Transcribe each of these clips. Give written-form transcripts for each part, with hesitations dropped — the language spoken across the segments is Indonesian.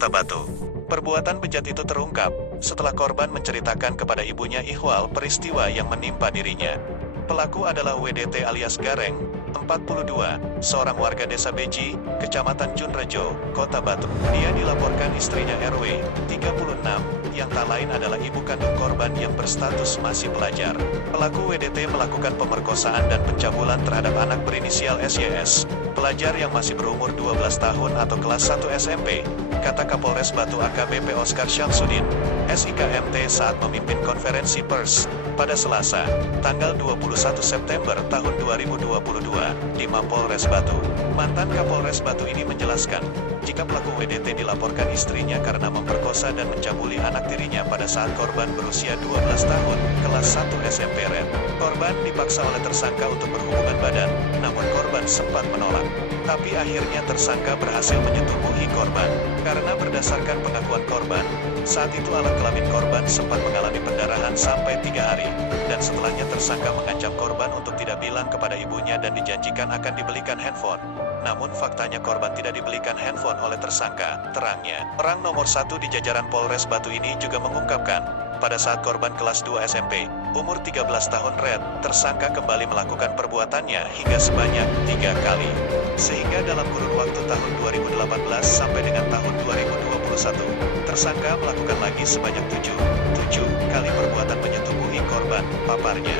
Kota Batu. Perbuatan bejat itu terungkap setelah korban menceritakan kepada ibunya Ihwal peristiwa yang menimpa dirinya. Pelaku adalah WDT alias Gareng, 42, seorang warga desa Beji, Kecamatan Junrejo, Kota Batu. Dia dilaporkan istrinya RW, 36, yang tak lain adalah ibu kandung korban yang berstatus masih pelajar. Pelaku WDT melakukan pemerkosaan dan pencabulan terhadap anak berinisial SYS, pelajar yang masih berumur 12 tahun atau kelas 1 SMP, kata Kapolres Batu AKBP Oscar Syamsuddin, SIKMT saat memimpin konferensi pers pada Selasa, tanggal 21 September tahun 2022, di Mapolres Batu. Mantan Kapolres Batu ini menjelaskan, jika pelaku WDT dilaporkan istrinya karena memperkosa dan mencabuli anak tirinya pada saat korban berusia 12 tahun, kelas 1 SMP Red. Korban dipaksa oleh tersangka untuk berhubungan badan, namun korban sempat menolak. Tapi akhirnya tersangka berhasil menyetubuhi korban. Karena berdasarkan pengakuan korban, saat itu alat kelamin korban sempat mengalami pendarahan sampai 3 hari. Dan setelahnya tersangka mengancam korban untuk tidak bilang kepada ibunya dan dijanjikan akan dibelikan handphone. Namun faktanya korban tidak dibelikan handphone oleh tersangka, terangnya. Orang nomor 1 di jajaran Polres Batu ini juga mengungkapkan, pada saat korban kelas 2 SMP, umur 13 tahun Red, tersangka kembali melakukan perbuatannya hingga sebanyak 3 kali. Sehingga dalam kurun waktu tahun 2018 sampai dengan tahun 2021, tersangka melakukan lagi sebanyak 7 kali perbuatan menyetubuhi korban, paparnya.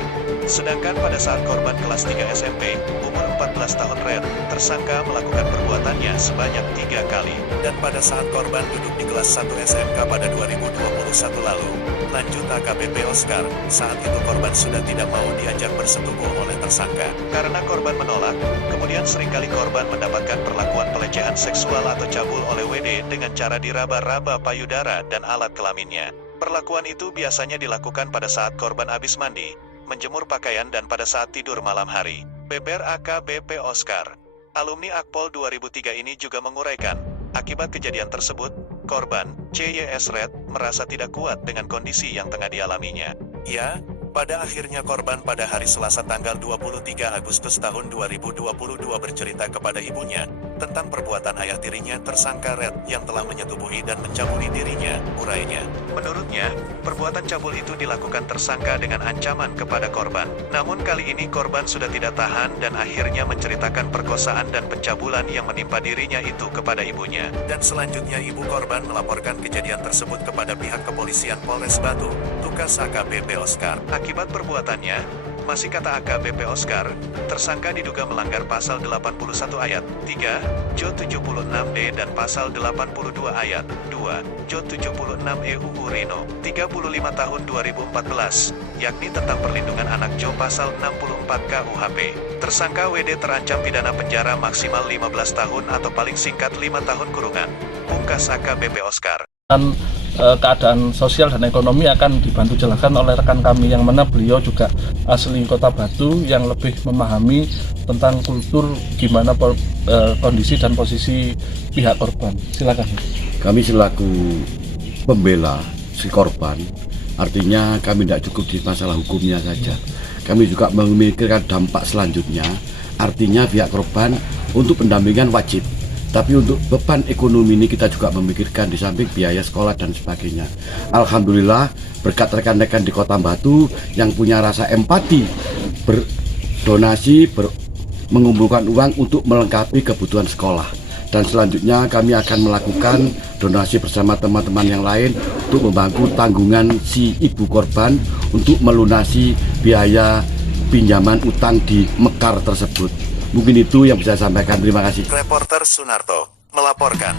Sedangkan pada saat korban kelas 3 SMP, umur 14 tahun Red, tersangka melakukan perbuatannya sebanyak 3 kali. Dan pada saat korban duduk di kelas 1 SMK pada 2021 lalu, lanjut AKBP Oscar, saat itu korban sudah tidak mau diajak bersetubuh oleh tersangka. Karena korban menolak, kemudian seringkali korban mendapatkan perlakuan pelecehan seksual atau cabul oleh WD dengan cara diraba-raba payudara dan alat kelaminnya. Perlakuan itu biasanya dilakukan pada saat korban habis mandi, menjemur pakaian dan pada saat tidur malam hari. Beber AKBP Oscar, alumni Akpol 2003 ini juga menguraikan, akibat kejadian tersebut, korban, CYS Red, merasa tidak kuat dengan kondisi yang tengah dialaminya. Ya, pada akhirnya korban pada hari Selasa tanggal 23 Agustus tahun 2022 bercerita kepada ibunya, tentang perbuatan ayah tirinya tersangka Red yang telah menyetubuhi dan mencabuli dirinya, urainya. Menurutnya, perbuatan cabul itu dilakukan tersangka dengan ancaman kepada korban. Namun kali ini korban sudah tidak tahan dan akhirnya menceritakan perkosaan dan pencabulan yang menimpa dirinya itu kepada ibunya. Dan selanjutnya ibu korban melaporkan kejadian tersebut kepada pihak kepolisian Polres Batu, tugas AKBP Oscar. Akibat perbuatannya, masih kata AKBP Oscar, tersangka diduga melanggar pasal 81 ayat 3, Jo 76D dan pasal 82 ayat 2, Jo 76 EUU Rino 35 tahun 2014, yakni tentang perlindungan anak Jo pasal 64 KUHP. Tersangka WD terancam pidana penjara maksimal 15 tahun atau paling singkat 5 tahun kurungan. Pungkas AKBP Oscar. Dan keadaan sosial dan ekonomi akan dibantu jelaskan oleh rekan kami yang mana beliau juga asli Kota Batu yang lebih memahami tentang kultur gimana kondisi dan posisi pihak korban. Silakan. Kami selaku pembela si korban, artinya kami tidak cukup di masalah hukumnya saja. Kami juga memikirkan dampak selanjutnya, artinya pihak korban untuk pendampingan wajib. Tapi untuk beban ekonomi ini kita juga memikirkan di samping biaya sekolah dan sebagainya. Alhamdulillah berkat rekan-rekan di Kota Batu yang punya rasa empati, berdonasi, mengumpulkan uang untuk melengkapi kebutuhan sekolah. Dan selanjutnya kami akan melakukan donasi bersama teman-teman yang lain untuk membantu tanggungan si ibu korban untuk melunasi biaya pinjaman utang di Mekar tersebut. Mungkin itu yang bisa saya sampaikan. Terima kasih. Reporter Sunarto melaporkan.